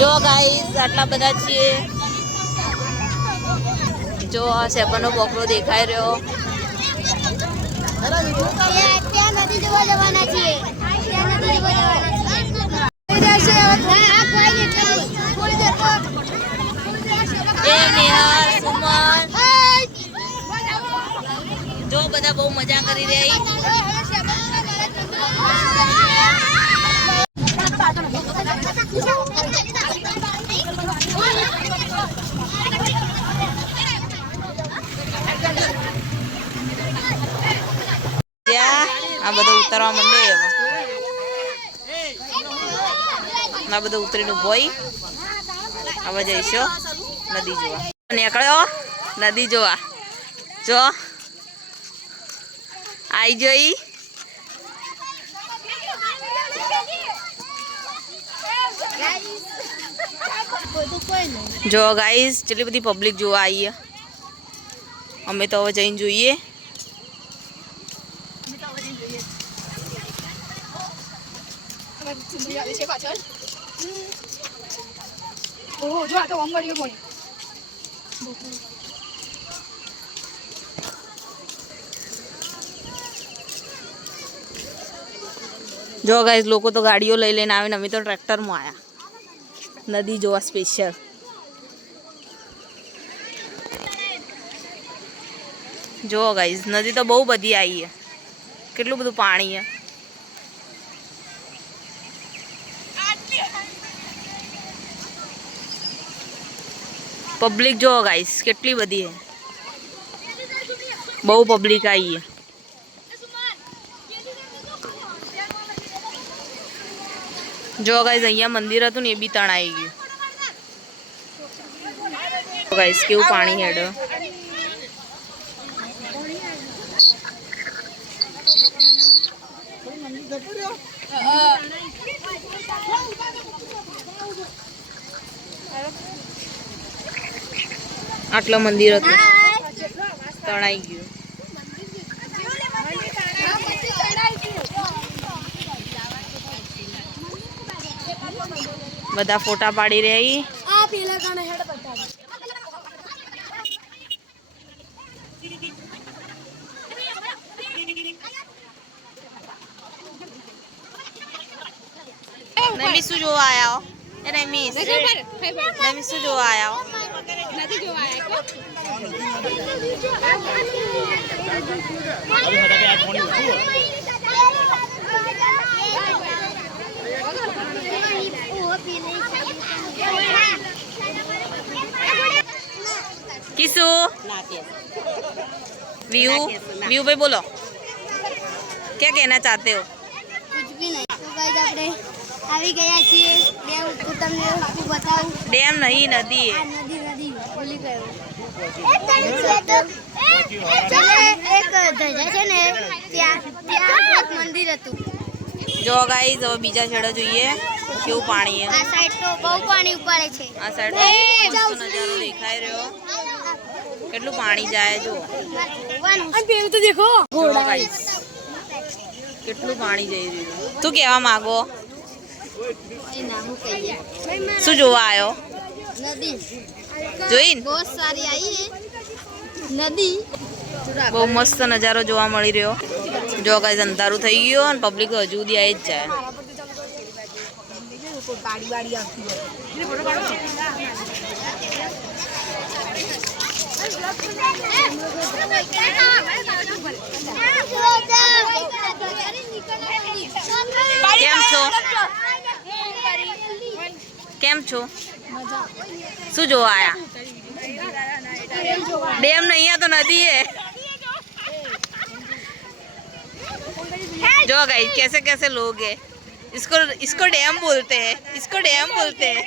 જો ગાઈસ આટલા બધા છીએ। જો આ સેબનો બોકરો દેખાઈ રહ્યો। ત્યાં નદી જોવા જવાના છીએ। એ નિહાર સુમન જો બધા બહુ મજા કરી રહી। આ બધું ઉતરવા માંડે હવે આ બધું ઉતરીને ભોઈ હવે જઈશું નદી જોવા। નીકળ્યો નદી જોવા। જો आई जोई जो गाइस चली बड़ी पब्लिक जो आई है अमे तो હવે જઈને જોઈએ। जो गाइस लोग तो गाड़ियों लई लेने आवे, अमे तो ट्रेक्टर में आया नदी जोवा स्पेशल। जो गाइस नदी तो बहुत बड़ी आई है, केटलुं बधुं पाणी है। पब्लिक जो गाइस केटली बधी है, बहु पब्लिक आई है। जो गाइस अहिया मंदिर हतुं ने ए बी तणाई गयुं। गाइस केवुं पाणी हेड आटला मंदिर हतुं तणाई गयुं। बधा फोटा पाड़ी रही। नमीसु जो आया हो ए नमीस नमीसु जो आया हो नदी जो आया को अभी हटा के आज फोन उठो किसु व्यू व्यू भाई बोलो क्या कहना चाहते हो? कुछ भी नहीं। तो गाइस આપણે આવી ગયા છીએ ડેમ। તો તમને હું બતાવું ડેમ નહીં નદી है। નદી નદી ભૂલી ગયો। એક ધજા છે ને ત્યાં એક મંદિર હતું। જો ગાઈસ હવે બીજા છેડે જોઈએ કેવું પાણી છે। આ સાઈડ તો બહુ પાણી ઉપાડે છે। આ સાઈડ મસ્ત નજારો દેખાઈ રહ્યો, કેટલું પાણી જાય જો। અને પેલું તો દેખો જો ગાઈસ કેટલું પાણી જઈ રહ્યું। તું કહેવા માંગો? શું જોવા આવ્યો? નદી જોઈને બહુ સારી આવી है નદી। બહુ મસ્ત નજારો જોવા મળી રહ્યો। જો ગાઈસ અંધારું થઈ ગયું અને પબ્લિક હજુ સુધી આવી જ જાય। કેમ છો? કેમ છો? શું જોવા આયા? ડેમ नहीं है तो नदी है। जो गाइस कैसे कैसे लोग हैं, इसको इसको डैम बोलते हैं, इसको डैम बोलते हैं।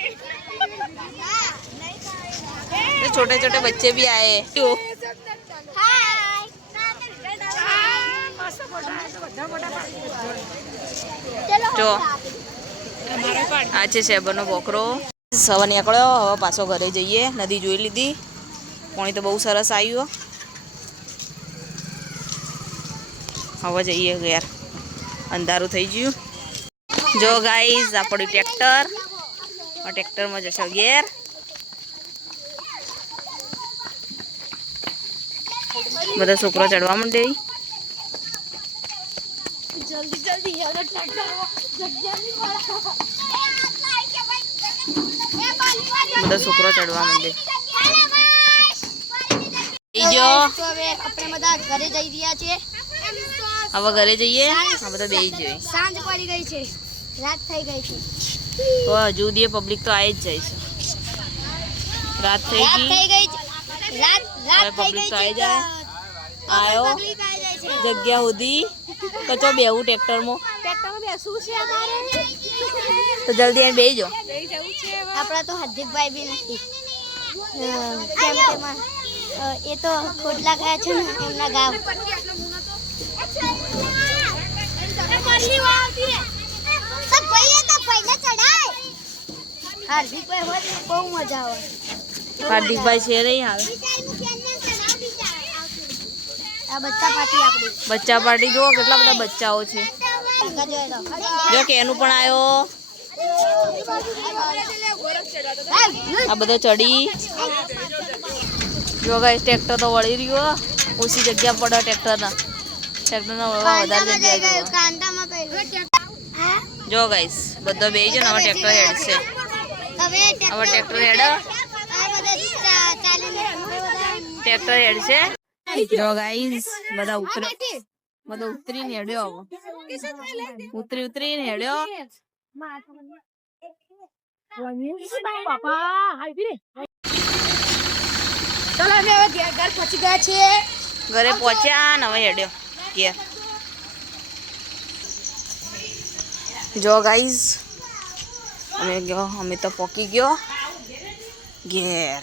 तो छोटे छोटे बच्चे भी आए हैं। जो आज છે સેબનો બોકરો। સવાર નીકળ્યો, હવે પાછો ઘરે જઈએ। નદી જોઈ લીધી, પાણી તો બહુ સરસ આવ્યું। હવે જઈએ ઘેર। અંધારું થઈ ગયું. જો ગાઈઝ આ પડ્યું ટ્રેક્ટર. આ ટ્રેક્ટરમાં જશે ઘેર. બધા છોકરો ચડવા માંડે. જલ્દી જલ્દી એવડો ટ્રેક્ટર બધા છોકરો ચડવા માંડે. તો હવે આપણે બધા ઘરે જઈ રહ્યા છીએ. હવે ઘરે જઈએ. આ બધા બેસી જોઈએ. સાંજ પડી ગઈ છે, રાત થઈ ગઈ છે. તો હજુ સુધી પબ્લિક તો આવી જ જાય છે. રાત થઈ રાત ગઈ. થઈ ગઈ છે. રાત રાત થઈ પબ્લિક ગઈ તો છે. આવી જાય. આયો પબ્લિક આવી જાય છે. જગ્યા સુધી કચો બેવું ટ્રેક્ટરમાં. ટ્રેક્ટરમાં બેસવું છે અમારે. તો જલ્દી અહીં બેસી જાઓ. આપણા તો હાર્દિકભાઈ બી નથી. કેમ કે એ તો ખોટલા ગયા છે ને એમના ગામ. હાર્દિકભાઈ હોય તો બહુ મજા આવે. હાર્દિકભાઈ છે નહીં આવે. આ બચ્ચા પાર્ટી આપણી. બચ્ચા પાર્ટી જુઓ કેટલા બધા બચ્ચાઓ છે. જો કેનું પણ આવ્યો. આ બધો ચડી. જો ગાઈસ ટ્રેક્ટર તો વળી રહ્યો. ઓછી જગ્યા પડે ટ્રેક્ટરના. ટ્રેક્ટરના વળવા વધારે જગ્યા જોઈએ. જો ગાઈસ બધો બેસી ગયો ને હવે ટ્રેક્ટર હેડશે. હવે ટ્રેક્ટર હેડ. ટ્રેક્ટર હેડશે. જો ગાઈસ બધા ઉતરીને હેડ્યો. ઉતરીને હેડ્યો. ચલો અમે હવે ઘર પહોંચી ગયા છીએ. ઘરે પહોંચ્યા ને હવે હેડ્યો ઘેર. જો ગાઈસ અમે તો પહોંચી ગયો ઘેર.